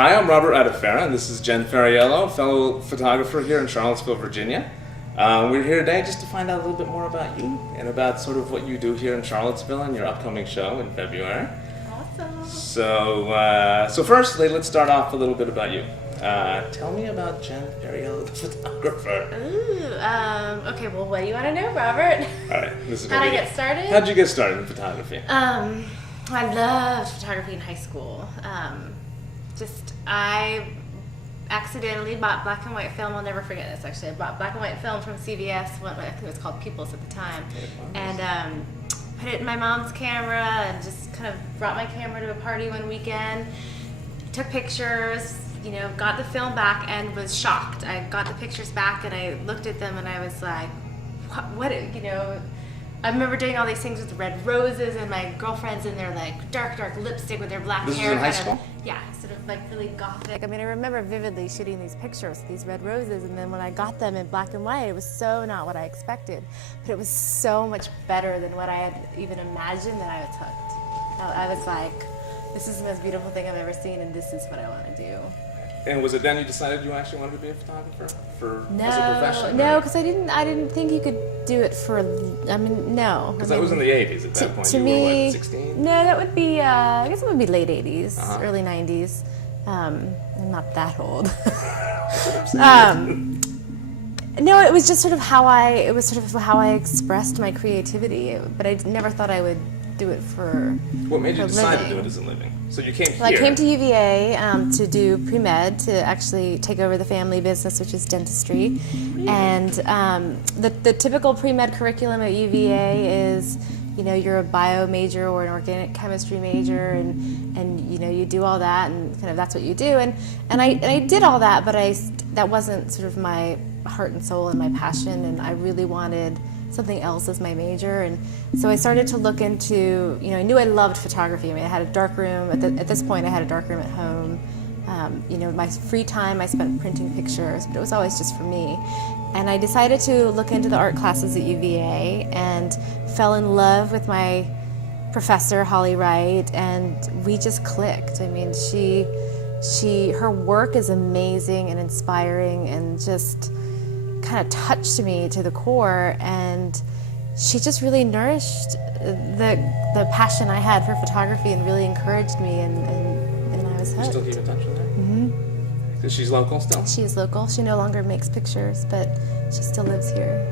Hi, I'm Robert Radifera, and this is Jen Fariello, fellow photographer here in Charlottesville, Virginia. We're here today just to find out a little bit more about you and about sort of what you do here in Charlottesville and your upcoming show in February. Awesome. So firstly, let's start off a little bit about you. Tell me about Jen Fariello, the photographer. Ooh, okay, well, what do you want to know, Robert? All right, this is How'd I get started? How'd you get started in photography? I loved photography in high school. I accidentally bought black and white film. I'll never forget this, actually. I bought black and white film from CVS, I think it was called People's at the time, and put it in my mom's camera and just kind of brought my camera to a party one weekend, took pictures, you know, got the film back and was shocked. I got the pictures back and I looked at them and I was like, what you know, I remember doing all these things with red roses and my girlfriends in their like dark lipstick with their black hair. This was in high school? Yeah, sort of like really gothic. I mean, I remember vividly shooting these pictures, these red roses, and then when I got them in black and white, it was so not what I expected, but it was so much better than what I had even imagined that I was hooked. I was like, this is the most beautiful thing I've ever seen, and this is what I want to do. And was it then you decided you actually wanted to be a photographer as a profession? No, because I didn't think you could do it for. I mean, no. Because that was in the 80s at that point. To you me, were what, 16? No, that would be. I guess it would be late 80s, Uh-huh. early 90s. I'm not that old. No, it was just sort of how I expressed my creativity, but I never thought I would do it for. What made you decide to living. do it as a living? So you came here. Well, I came to UVA to do pre-med, to actually take over the family business, which is dentistry. And the typical pre-med curriculum at UVA is, you know, you're a bio major or an organic chemistry major, and you know, you do all that, and kind of that's what you do. And I did all that, but that wasn't sort of my heart and soul and my passion, and I really wanted something else as my major. And so I started to look into, you know, I knew I loved photography. I mean, I had a dark room, at this point I had a dark room at home. You know, my free time I spent printing pictures, but it was always just for me. And I decided to look into the art classes at UVA and fell in love with my professor, Holly Wright, and we just clicked. I mean, her work is amazing and inspiring and just kind of touched me to the core, and she just really nourished the passion I had for photography and really encouraged me, and I was hooked. You still keep in touch with her? Mm-hmm. Because she's local still? She is local. She no longer makes pictures, but she still lives here.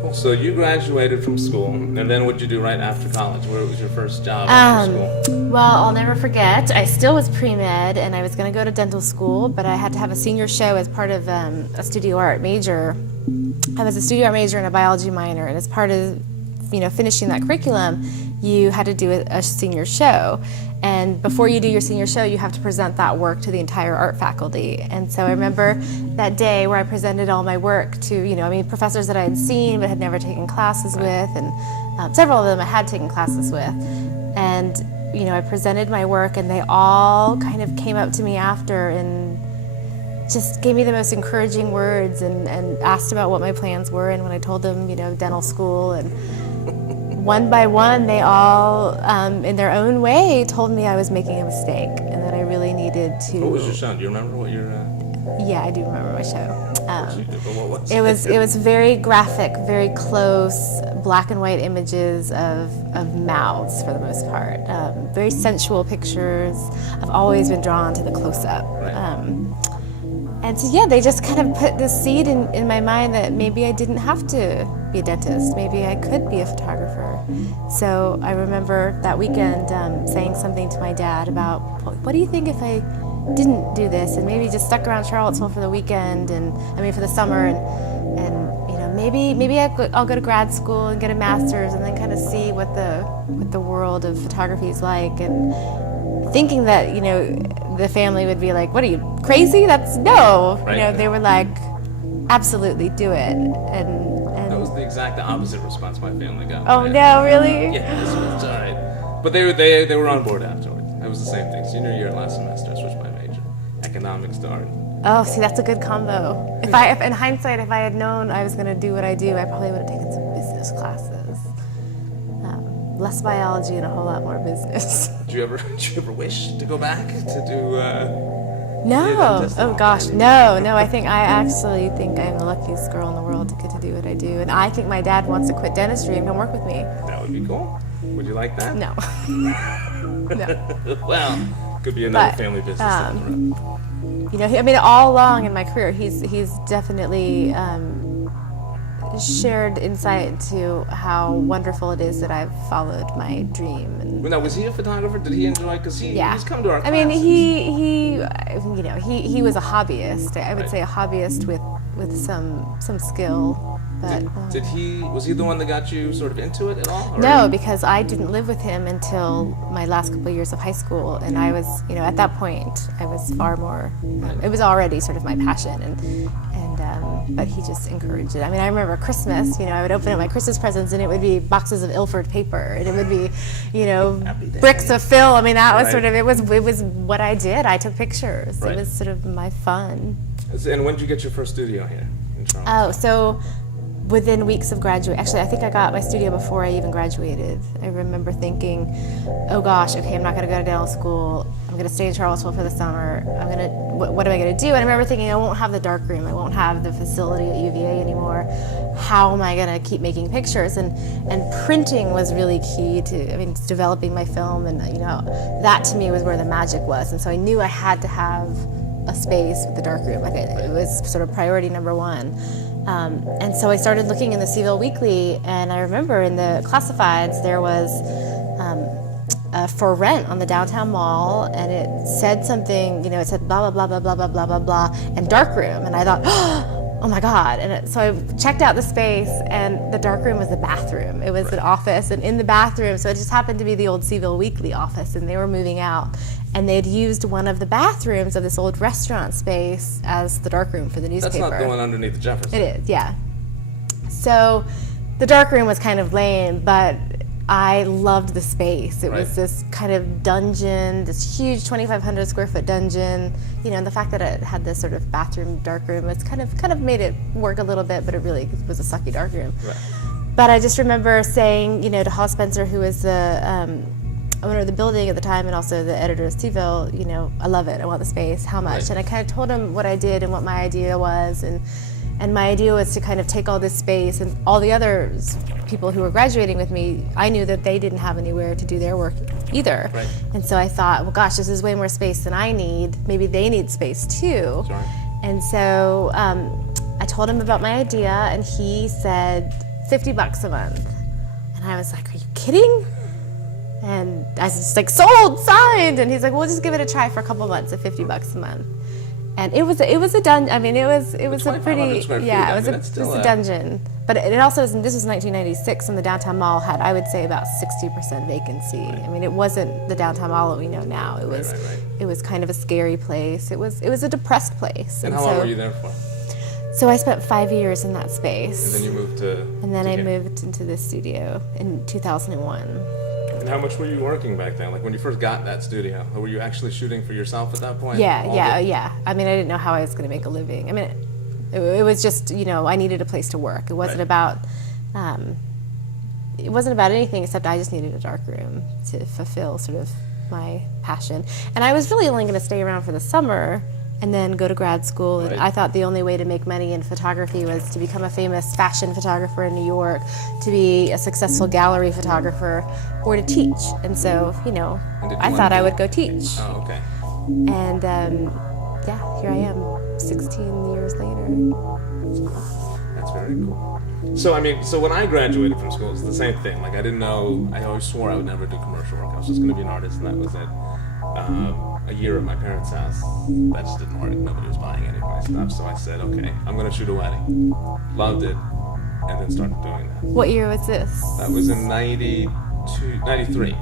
Cool. So you graduated from school, and then what did you do right after college? Where was your first job after school? Well, I'll never forget, I still was pre-med, and I was going to go to dental school, but I had to have a senior show as part of a studio art major. I was a studio art major and a biology minor, and as part of, you know, finishing that curriculum, you had to do a senior show. And before you do your senior show, you have to present that work to the entire art faculty. And so I remember that day where I presented all my work to, you know, I mean, professors that I had seen but had never taken classes with, and several of them I had taken classes with. And, you know, I presented my work, and they all kind of came up to me after and just gave me the most encouraging words, and asked about what my plans were. And when I told them, you know, dental school, and one by one, they all, in their own way, told me I was making a mistake and that I really needed to. What was your show? Do you remember what your? Yeah, I do remember my show. What was It was very graphic, very close, black and white images of mouths for the most part. Very sensual pictures. I've always been drawn to the close-up. Right. And so, yeah, they just kind of put this seed in my mind that maybe I didn't have to be a dentist. Maybe I could be a photographer. So I remember that weekend saying something to my dad about, what do you think if I didn't do this and maybe just stuck around Charlottesville for the weekend, for the summer, and you know, maybe I'll go to grad school and get a master's and then kind of see what the world of photography is like, and thinking that, you know, the family would be like, what are you, crazy? That's no. Right. You know, they were like, absolutely do it. And That was the exact opposite response my family got. oh no, really? Yeah, this was all right. But they were on board afterwards. It was the same thing. Senior year, last semester, I switched my major. Economics to art. Oh, see, that's a good combo. If in hindsight, if I had known I was going to do what I do, I probably would have taken some business classes. Less biology and a whole lot more business. Did you ever wish to go back to do No. Oh gosh, no. I actually think I'm the luckiest girl in the world to get to do what I do, and I think my dad wants to quit dentistry and come work with me. That would be cool. Would you like that? No. No. Well, could be another family business down the road. You know, I mean, all along in my career, he's definitely shared insight into how wonderful it is that I've followed my dream. And Now, was he a photographer? Did he enjoy? Because he's come to our class. I mean, he was a hobbyist. I would say a hobbyist with some skill. But was he the one that got you sort of into it at all? Or? No, because I didn't live with him until my last couple of years of high school, and I was, at that point, I was far more. It was already sort of my passion, but he just encouraged it. I mean, I remember Christmas. I would open up my Christmas presents, and it would be boxes of Ilford paper, and it would be, bricks of film. I mean, that was sort of it was what I did. I took pictures. It was sort of my fun. And when did you get your first studio here in Charlotte? Oh, so within weeks of graduate, actually, I think I got my studio before I even graduated. I remember thinking, oh gosh, okay, I'm not going to go to dental school. I'm going to stay in Charlottesville for the summer. What am I going to do? And I remember thinking, I won't have the darkroom. I won't have the facility at UVA anymore. How am I going to keep making pictures? And printing was really key to, developing my film. And, that to me was where the magic was. And so I knew I had to have a space with the darkroom. Like it was sort of priority number one. And so I started looking in the Cville Weekly, and I remember in the classifieds there was for rent on the downtown mall, and it said something, it said blah, blah, blah, blah, blah, blah, blah, blah, blah, and darkroom. And I thought, oh my God. And so I checked out the space, and the darkroom was the bathroom. It was an office, and in the bathroom, so it just happened to be the old Cville Weekly office, and they were moving out. And they'd used one of the bathrooms of this old restaurant space as the darkroom for the newspaper. That's not the one underneath the Jefferson. It is, yeah. So the darkroom was kind of lame, but I loved the space. It was this kind of dungeon, this huge 2,500 square foot dungeon. And the fact that it had this sort of bathroom, darkroom, it's kind of made it work a little bit, but it really was a sucky darkroom. Right. But I just remember saying, to Hall Spencer, who was the owner of the building at the time and also the editor of Cville, I love it, I want the space, how much? Right. And I kind of told him what I did and what my idea was, and my idea was to kind of take all this space, and all the other people who were graduating with me, I knew that they didn't have anywhere to do their work either. Right. And so I thought, well gosh, this is way more space than I need, maybe they need space too. Sorry. And so I told him about my idea, and he said $50 a month. And I was like, are you kidding? And I was just like, sold, signed. And he's like, well, just give it a try for a couple months at $50 a month. And it was a dungeon. I mean, it was a pretty, yeah, it was a dungeon. But it also was, this was 1996, and the downtown mall had, I would say, about 60% vacancy. Right. I mean, it wasn't the downtown mall that we know now. It was, it was kind of a scary place. It was a depressed place. And how long were you there for? So I spent 5 years in that space. And then you moved to? And then I moved into this studio in 2001. And how much were you working back then? Like when you first got that studio, or were you actually shooting for yourself at that point? Yeah. I mean, I didn't know how I was going to make a living. I mean, it was just, I needed a place to work. It wasn't about, anything except I just needed a dark room to fulfill sort of my passion. And I was really only going to stay around for the summer and then go to grad school. And I thought the only way to make money in photography was to become a famous fashion photographer in New York, to be a successful gallery photographer, or to teach. And so, I thought I would go teach. Oh, okay. And here I am, 16 years later. That's very cool. So when I graduated from school, it was the same thing. Like I didn't know, I always swore I would never do commercial work. I was just going to be an artist, and that was it. A year at my parents' house, that just didn't work. Nobody was buying any of my stuff, so I said, okay, I'm going to shoot a wedding. Loved it, and then started doing that. What year was this? That was in 1993.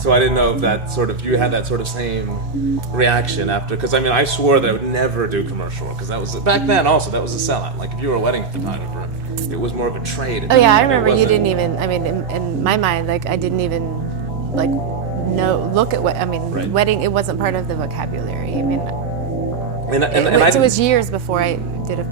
So I didn't know if that you had that sort of same reaction after, because I swore that I would never do commercial work, because that was, back then also, that was a sellout. Like if you were a wedding photographer, it was more of a trade. Oh yeah, I remember you didn't even, in my mind, like I didn't even, look at what, wedding, it wasn't part of the vocabulary. It was years before I did a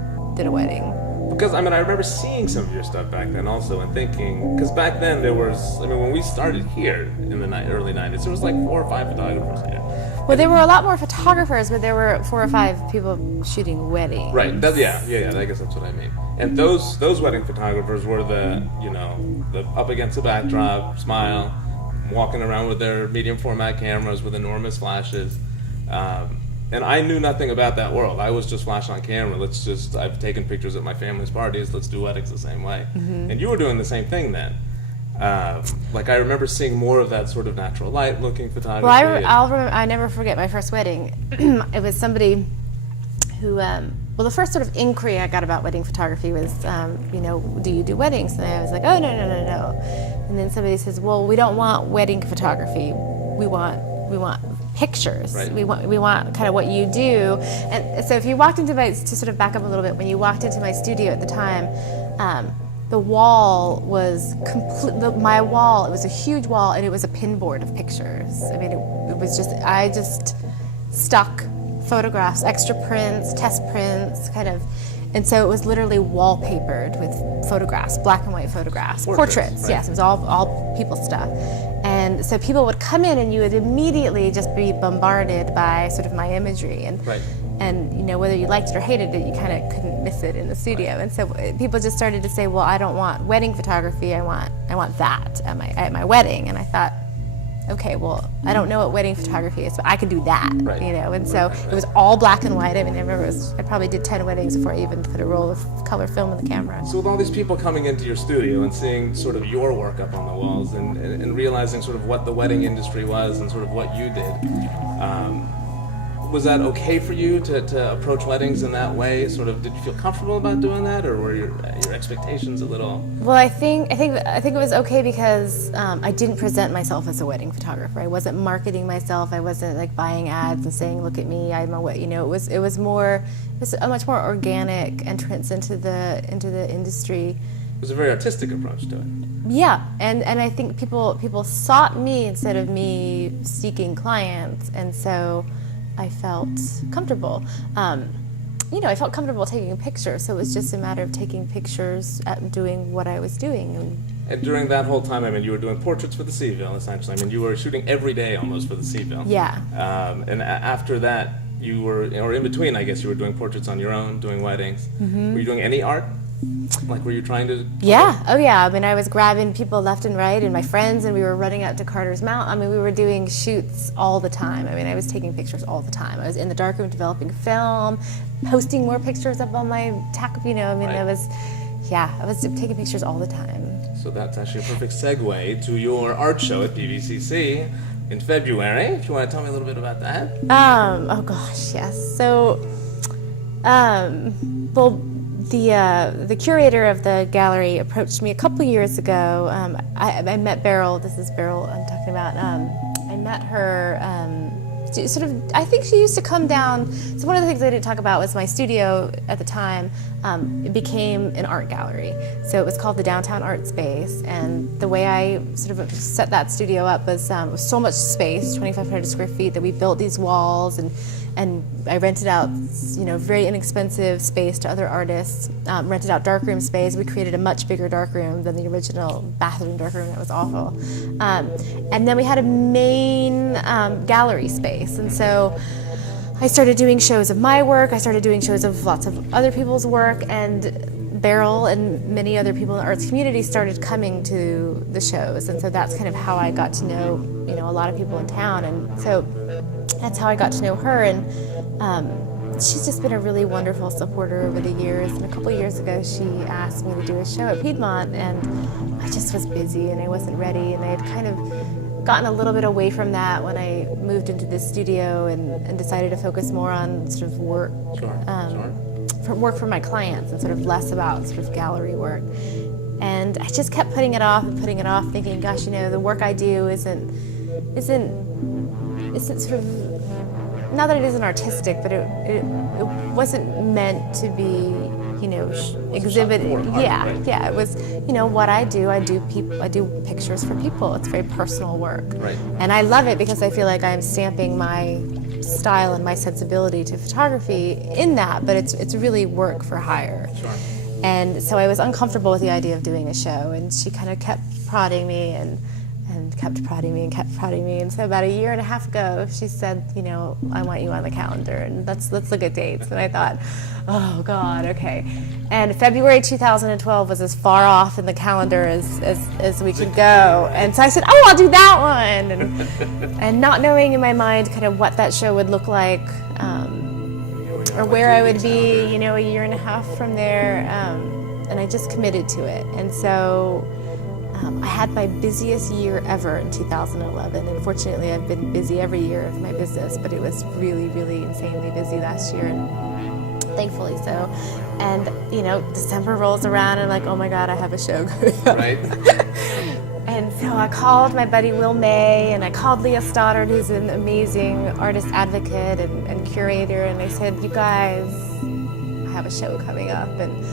wedding. Because, I mean, I remember seeing some of your stuff back then also and thinking, because back then there was, I mean, when we started here in the early 90s, there was like 4 or 5 photographers here. Well, there were a lot more photographers, but there were 4 or 5 people shooting weddings. Right, yeah, I guess that's what I mean. And those wedding photographers were the, you know, the up against the backdrop, smile, walking around with their medium format cameras with enormous flashes. And I knew nothing about that world. I was just flash on camera. I've taken pictures at my family's parties. Let's do weddings the same way. Mm-hmm. And you were doing the same thing then. Like I remember seeing more of that sort of natural light looking photography. Well, I never forget my first wedding. It was somebody who, well, the first sort of inquiry I got about wedding photography was, you know, do you do weddings? And I was like, oh, no. And then somebody says, well, we don't want wedding photography. We want pictures. Right. We want kind of what you do. And so if you walked into to sort of back up a little bit, when you walked into my studio at the time, the wall was my wall, it was a huge wall, and it was a pinboard of pictures. I mean, it was just, I just stuck photographs, extra prints, test prints, kind of. And so it was literally wallpapered with photographs, black and white photographs, portraits. Right. Yes, it was all people stuff. And so people would come in and you would immediately just be bombarded by sort of my imagery. And, right. and you know, whether you liked it or hated it, you kind of couldn't miss it in the studio. Right. And so people just started to say, well, I don't want wedding photography, I want that at my wedding. And I thought, okay, well, I don't know what wedding photography is, but I can do that, right. you know. And so it was all black and white. I mean, I remember I probably did 10 weddings before I even put a roll of color film in the camera. So with all these people coming into your studio and seeing sort of your work up on the walls and realizing sort of what the wedding industry was and sort of what you did, was that okay for you to approach weddings in that way? Sort of, did you feel comfortable about doing that, or were your expectations a little? Well, I think it was okay because I didn't present myself as a wedding photographer. I wasn't marketing myself. I wasn't like buying ads and saying, "Look at me, I'm a what." You know, it was a much more organic entrance into the industry. It was a very artistic approach to it. Yeah, and I think people sought me instead of me seeking clients, and so I felt comfortable. You know, I felt comfortable taking pictures, so it was just a matter of taking pictures and doing what I was doing. And during that whole time, I mean, you were doing portraits for the Cville, essentially. I mean, you were shooting every day almost for the Cville. Yeah. And after that, you were, or in between, I guess, you were doing portraits on your own, doing weddings. Mm-hmm. Were you doing any art? Like, were you trying to? Yeah. Oh, yeah. I mean, I was grabbing people left and right, and my friends, and we were running out to Carter's Mountain. I mean, we were doing shoots all the time. I mean, I was taking pictures all the time. I was in the darkroom developing film, posting more pictures up on my you know. I mean, right. I was taking pictures all the time. So that's actually a perfect segue to your art show at PVCC in February. If you want to tell me a little bit about that. Oh gosh, yes. So, well, the curator of the gallery approached me a couple years ago. I met Beryl. This is Beryl I'm talking about. I met her. Sort of, I think she used to come down. So one of the things I didn't talk about was my studio at the time. It became an art gallery. So it was called the Downtown Art Space, and the way I sort of set that studio up was so much space, 2,500 square feet, that we built these walls and I rented out, you know, very inexpensive space to other artists, rented out darkroom space. We created a much bigger darkroom than the original bathroom darkroom. That was awful. And then we had a main gallery space. And so I started doing shows of my work. I started doing shows of lots of other people's work. And Beryl and many other people in the arts community started coming to the shows. And so that's kind of how I got to know, you know, a lot of people in town. And so that's how I got to know her, and she's just been a really wonderful supporter over the years. And a couple years ago, she asked me to do a show at Piedmont, and I just was busy and I wasn't ready, and I had kind of gotten a little bit away from that when I moved into this studio and decided to focus more on sort of work, work for my clients, and sort of less about sort of gallery work. And I just kept putting it off, thinking, gosh, you know, the work I do isn't sort of, not that it isn't artistic, but it wasn't meant to be, you know, exhibited. Yeah. It was, you know, what I do pictures for people. It's very personal work. Right. And I love it because I feel like I'm stamping my style and my sensibility to photography in that, but it's really work for hire. Sure. And so I was uncomfortable with the idea of doing a show, and she kind of kept prodding me and kept prodding me and kept prodding me. And so about 1.5 years ago, she said, you know, I want you on the calendar, and let's look at dates. And I thought, oh God, okay. And February 2012 was as far off in the calendar as we could go. And so I said, oh, I'll do that one. And not knowing in my mind kind of what that show would look like, or where I would be, you know, 1.5 years from there. And I just committed to it. And so I had my busiest year ever in 2011, and fortunately I've been busy every year of my business, but it was really, really insanely busy last year, and thankfully so. And, you know, December rolls around and I'm like, oh my God, I have a show going up. Right. And so I called my buddy Will May, and I called Leah Stoddard, who's an amazing artist advocate and curator, and I said, you guys, I have a show coming up, and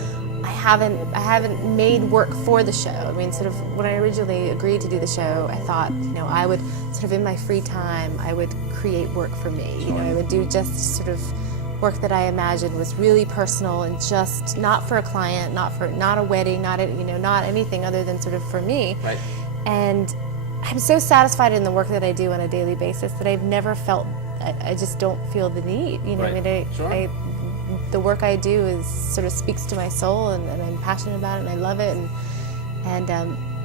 I haven't made work for the show. I mean, sort of when I originally agreed to do the show, I thought, you know, I would sort of in my free time, I would create work for me. You know, I would do just sort of work that I imagined was really personal and just not for a client, not a wedding, not anything other than sort of for me. Right. And I'm so satisfied in the work that I do on a daily basis that I've never felt. I just don't feel the need. You know, Right. I mean, the work I do is sort of speaks to my soul, and I'm passionate about it, and I love it, and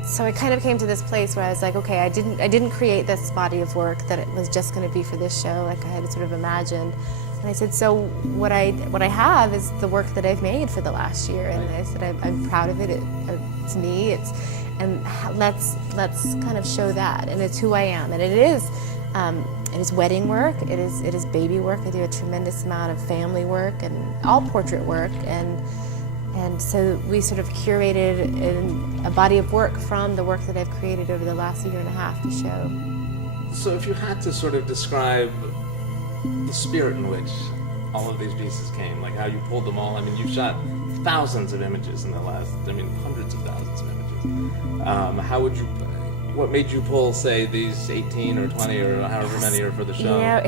so I kind of came to this place where I was like, okay, I didn't create this body of work that it was just going to be for this show, like I had sort of imagined. And I said, so what I have is the work that I've made for the last year, and I said I'm proud of it. It's me. And let's kind of show that, and it's who I am, and it is. It is wedding work, it is baby work. I do a tremendous amount of family work and all portrait work, and so we sort of curated a body of work from the work that I've created over the last 1.5 years to show. So if you had to sort of describe the spirit in which all of these pieces came, like how you pulled them all, I mean, you've shot thousands of images in the last, hundreds of thousands of images. How would you... What made you pull, say, these 18 or 20 or however many are for the show? You know,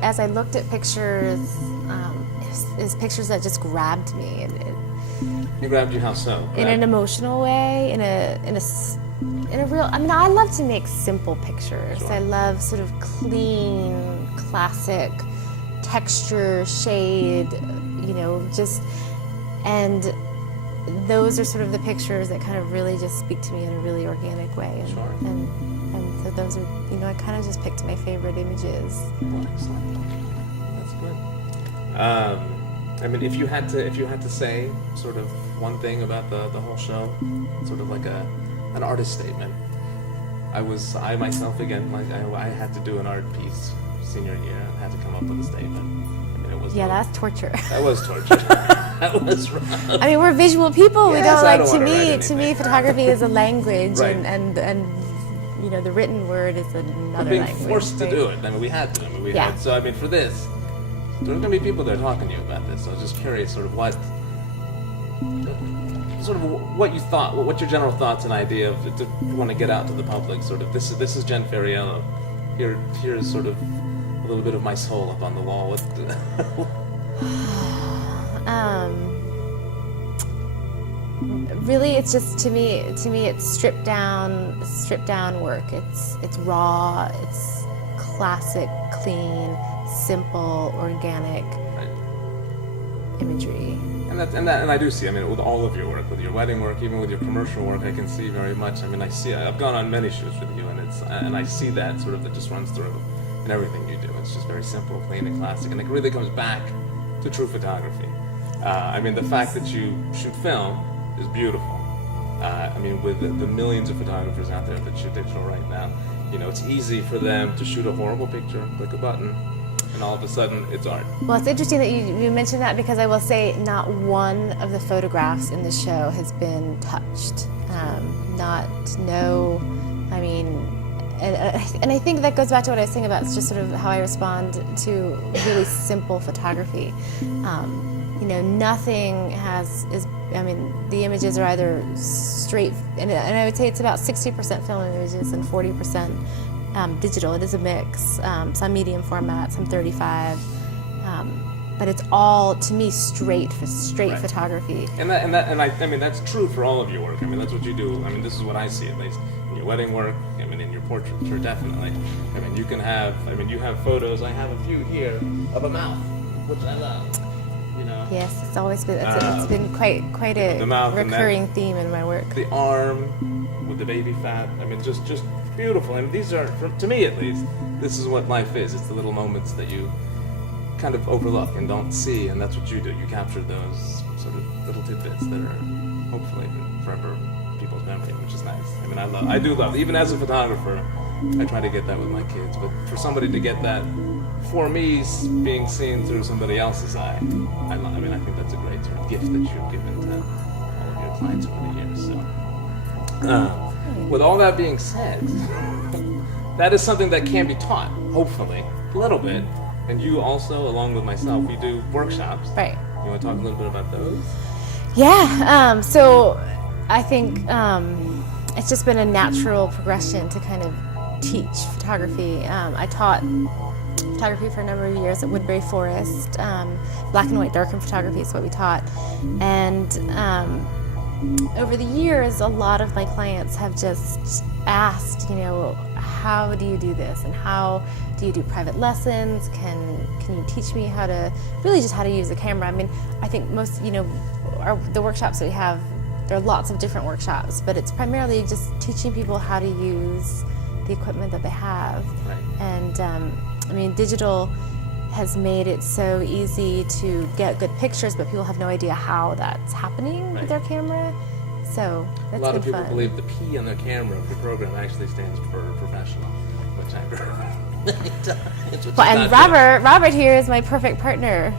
as I looked at pictures, it was pictures that just grabbed me. It grabbed you how so? In an emotional way, in a real. I mean, I love to make simple pictures. Sure. I love sort of clean, classic texture, shade. You know, and those are sort of the pictures that kind of really just speak to me in a really organic way. And, Sure. and so those are, you know, I kind of just picked my favorite images. Well, excellent. That's good. I mean, if you had to say sort of one thing about the whole show, sort of like an artist statement. I myself again, like I had to do an art piece senior year and had to come up with a statement. I mean, it was that's torture. That was torture. That was rough. I mean, we're visual people. Yes, We don't I like don't wanna write to me, anything. photography is a language, Right. and you know, the written word is another Being language. forced to right? do it. I mean, we had to. Yeah. So I mean, for this, there's going to be people there talking to you about this. So I was just curious, sort of what you thought, what your general thoughts and idea of to want to get out to the public. Sort of this is Jen Fariello. Here's sort of a little bit of my soul up on the wall. Really, it's just to me, it's stripped down work. It's raw. It's classic, clean, simple, organic imagery. And I do see. I mean, with all of your work, with your wedding work, even with your commercial work, I can see very much. I mean, I've gone on many shoots with you, and I see that sort of that just runs through in everything you do. It's just very simple, clean, and classic, and it really comes back to true photography. I mean, the fact that you shoot film is beautiful. I mean, with the millions of photographers out there that shoot digital right now, you know, it's easy for them to shoot a horrible picture, click a button, and all of a sudden it's art. Well, it's interesting that you mentioned that, because I will say not one of the photographs in the show has been touched. And I think that goes back to what I was saying about just sort of how I respond to really simple photography. You know, nothing the images are either straight, and I would say it's about 60% film images and 40% digital. It is a mix, some medium format, some 35. but it's all, to me, straight photography. And I mean that's true for all of your work. I mean that's what you do. I mean this is what I see at least in your wedding work. I mean in your portraiture definitely. I mean you can have. I mean you have photos. I have a few here of a mouth, which I love. You know. Yes, it's always been. It's been quite a recurring theme in my work. The arm with the baby fat. I mean just beautiful. And these are, to me at least, this is what life is. It's the little moments that you kind of overlook and don't see, and that's what you do. You capture those sort of little tidbits that are hopefully forever people's memory, which is nice. I mean, I do love, even as a photographer, I try to get that with my kids, but for somebody to get that, for me, being seen through somebody else's eye, I mean, I think that's a great sort of gift that you've given to all of your clients over the years. So, with all that being said, that is something that can be taught, hopefully, a little bit. And you also, along with myself, we do workshops. Right. You want to talk a little bit about those? Yeah. So I think it's just been a natural progression to kind of teach photography. I taught photography for a number of years at Woodbury Forest. Black and white darkroom photography is what we taught. And over the years, a lot of my clients have just asked, how do you do this, and how do you do private lessons? Can you teach me how to use the camera? I mean, I think most, the workshops that we have, there are lots of different workshops, but it's primarily just teaching people how to use the equipment that they have. Right. And I mean, digital has made it so easy to get good pictures, but people have no idea how that's happening with their camera. So that's been fun. A lot of people believe the P on their camera for program actually stands for professional, which I've heard many times. Well, and Robert here is my perfect partner.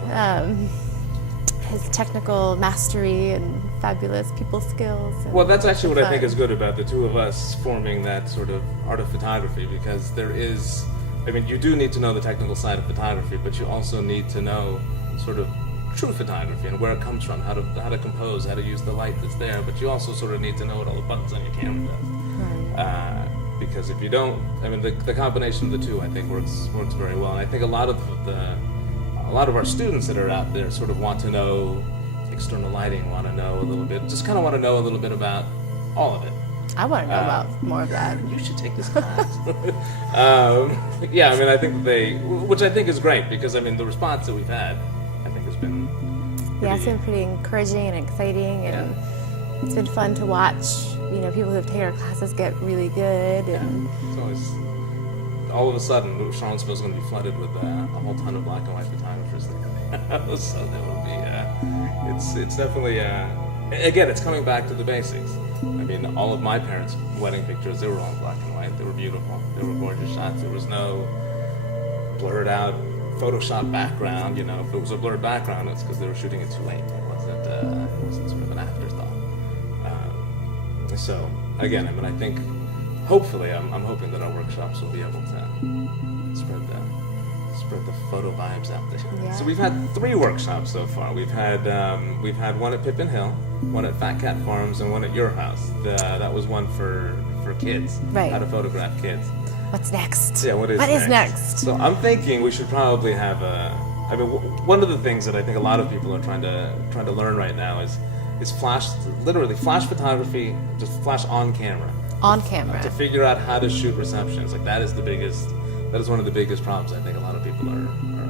His technical mastery and fabulous people skills. Well, that's actually what I think is good about the two of us forming that sort of art of photography, because there is, I mean, you do need to know the technical side of photography, but you also need to know sort of true photography and where it comes from, how to compose, how to use the light that's there, but you also sort of need to know what all the buttons on your camera does. Right. Because if you don't, I mean, the combination of the two, I think works very well. And I think a lot of our students that are out there sort of want to know external lighting, want to know a little bit, just kind of want to know a little bit about all of it. I want to know about more of that. You should take this class. Yeah, I mean, I think which I think is great, because I mean, the response that we've had, I think has been it's been pretty encouraging and exciting, and it's been fun to watch. People who have taken our classes get really good. And it's always, all of a sudden, Charlottesville is going to be flooded with a whole ton of black and white photographers. So there will be, it's definitely, again, it's coming back to the basics. I mean, all of my parents' wedding pictures, they were all black and white. They were beautiful. They were gorgeous shots. There was no blurred out Photoshop background. If it was a blurred background, it's because they were shooting it too late. It wasn't sort of an afterthought. So again, I mean, I think hopefully, I'm hoping that our workshops will be able to spread the photo vibes out there. Yeah. So we've had 3 workshops so far. We've had one at Pippin Hill, one at Fat Cat Farms, and one at your house. That was one for kids. Right. How to photograph kids. What's next? Yeah, what is next? So I'm thinking we should probably have one of the things that I think a lot of people are trying to learn right now is literally flash photography, just flash on camera. On camera. To figure out how to shoot receptions. Like that is one of the biggest problems I think a lot of people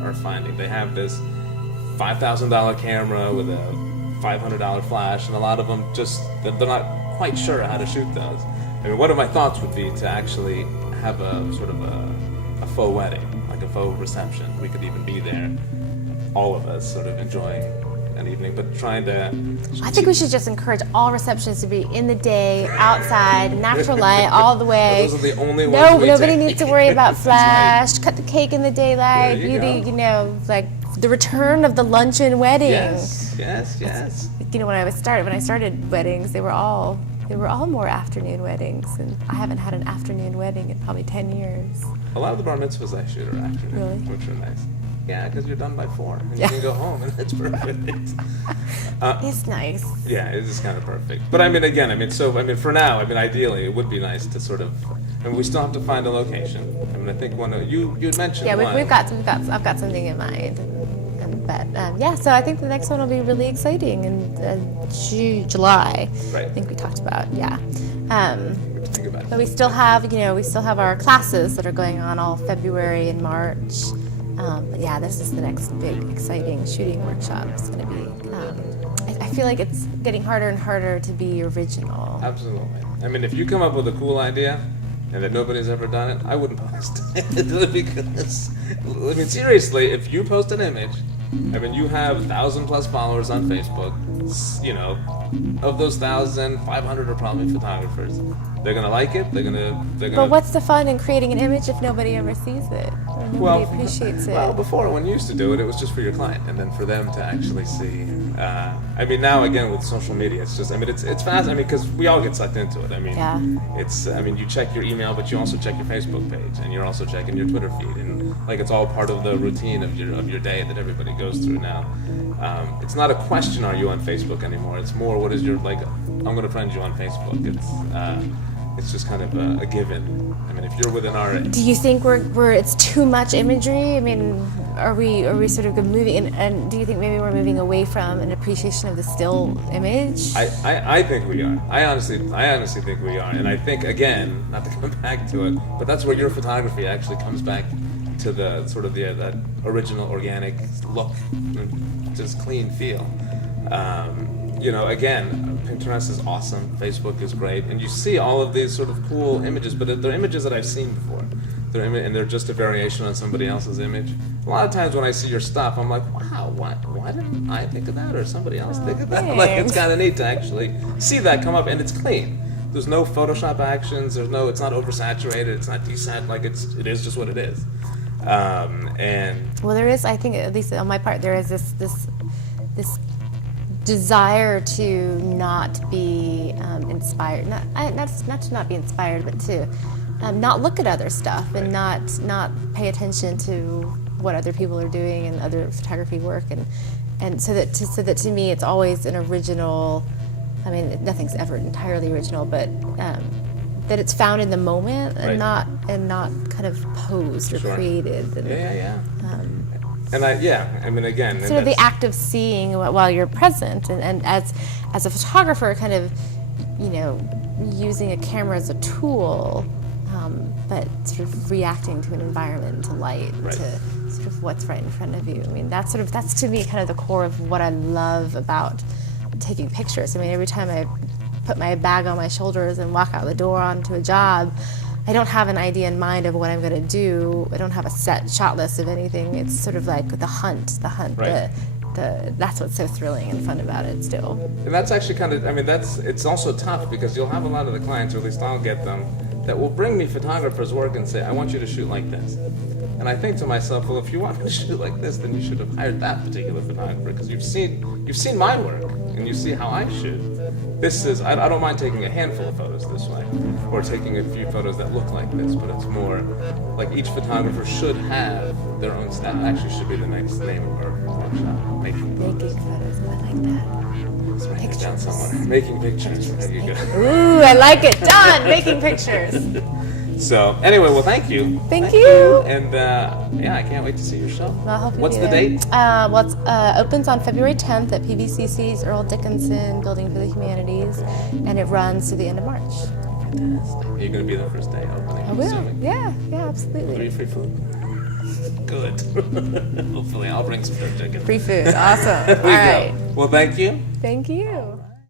are finding. They have this $5,000 camera with a $500 flash, and a lot of them they're not quite sure how to shoot those. I mean, one of my thoughts would be to actually have a sort of a faux wedding, like a faux reception. We could even be there, all of us sort of enjoying an evening, but trying to... I think we should just encourage all receptions to be in the day, outside, natural light, all the way. Those are the only ones nobody needs to worry about flash, cut the cake in the daylight, beauty, like the return of the luncheon wedding. Yes. When I started weddings, they were all more afternoon weddings, and I haven't had an afternoon wedding in probably 10 years. A lot of the bar mitzvahs I shoot are afternoon, really? Which are nice. Yeah, because you're done by 4, and you can go home, and that's perfect. It's nice. Yeah, it is kind of perfect. But I mean, again, for now, ideally, it would be nice to sort of. We still have to find a location. I think one of you had mentioned. Yeah, I've got something in mind, and But yeah, so I think the next one will be really exciting in July. Right. I think we talked about, yeah. Think about it. But we still have our classes that are going on all February and March. But yeah, this is the next big exciting shooting workshop. It's going to be. I feel like it's getting harder and harder to be original. Absolutely. I mean, if you come up with a cool idea and that nobody's ever done it, I wouldn't post it. Because, I mean, seriously, if you post an image, I mean, you have 1,000+ followers on Facebook. You know, of those 1,000, 500 are probably photographers. They're gonna like it. They're gonna. But what's the fun in creating an image if nobody ever sees it? Or nobody appreciates it. Well, before, when you used to do it, it was just for your client, and then for them to actually see. I mean, now again with social media, it's just. I mean, it's fast. I mean, because we all get sucked into it. I mean, yeah. It's. I mean, you check your email, but you also check your Facebook page, and you're also checking your Twitter feed, and like it's all part of the routine of your day that everybody goes through now. It's not a question, are you on Facebook anymore? It's more, what is your, like, I'm going to friend you on Facebook. It's just kind of a given. I mean, if you're within our... Do you think it's too much imagery? I mean, are we sort of moving, and do you think maybe we're moving away from an appreciation of the still image? I think we are. I honestly think we are. And I think, again, not to come back to it, but that's where your photography actually comes back to the sort of that original organic look, just clean feel. You know, again, Pinterest is awesome, Facebook is great, and you see all of these sort of cool images, but they're images that I've seen before. And they're just a variation on somebody else's image. A lot of times when I see your stuff, I'm like, wow, why didn't I think of that, or somebody else think of that? Thanks. Like, it's kind of neat to actually see that come up, and it's clean. There's no Photoshop actions. It's not oversaturated. It's not desat. Like it is just what it is. And well, there is. I think, at least on my part, there is this desire to not be inspired. Not to not be inspired, but to not look at other stuff and not pay attention to what other people are doing and other photography work, and so that to me it's always an original. I mean, nothing's ever entirely original, but that it's found in the moment and right. not kind of posed or Sure. created. And, yeah. I mean, again, sort of the act of seeing while you're present, and as a photographer, kind of, you know, using a camera as a tool, but sort of reacting to an environment, to light, right. to sort of what's right in front of you. I mean, that's to me kind of the core of what I love about taking pictures. I mean, every time I put my bag on my shoulders and walk out the door onto a job, I don't have an idea in mind of what I'm going to do. I don't have a set shot list of anything. It's sort of like the hunt. Right. That's what's so thrilling and fun about it still. And that's actually kind of, I mean, it's also tough because you'll have a lot of the clients, or at least I'll get them, that will bring me photographers' work and say, I want you to shoot like this. And I think to myself, well, if you want me to shoot like this, then you should have hired that particular photographer, because you've seen my work and you see how I shoot. This is, I don't mind taking a handful of photos this way, or taking a few photos that look like this, but it's more like each photographer should have their own style. Actually should be the next name of our workshop. Making photos, I like that. Let's write it down somewhere. Making pictures. There you go. Ooh, I like it. Done. Making pictures. So anyway, well, thank you. Thank you. And yeah, I can't wait to see your show. Well, I hope you What's do the it. date? Well, it opens on February 10th at PVCC's Earl Dickinson Building for the Humanities, and it runs to the end of March. Fantastic. Are you going to be there first day opening? I will. Assuming? Yeah, absolutely. Will you free food? Good. Hopefully, I'll bring some dirt chicken. Free food. Awesome. All There you right. go. Well, thank you. Thank you.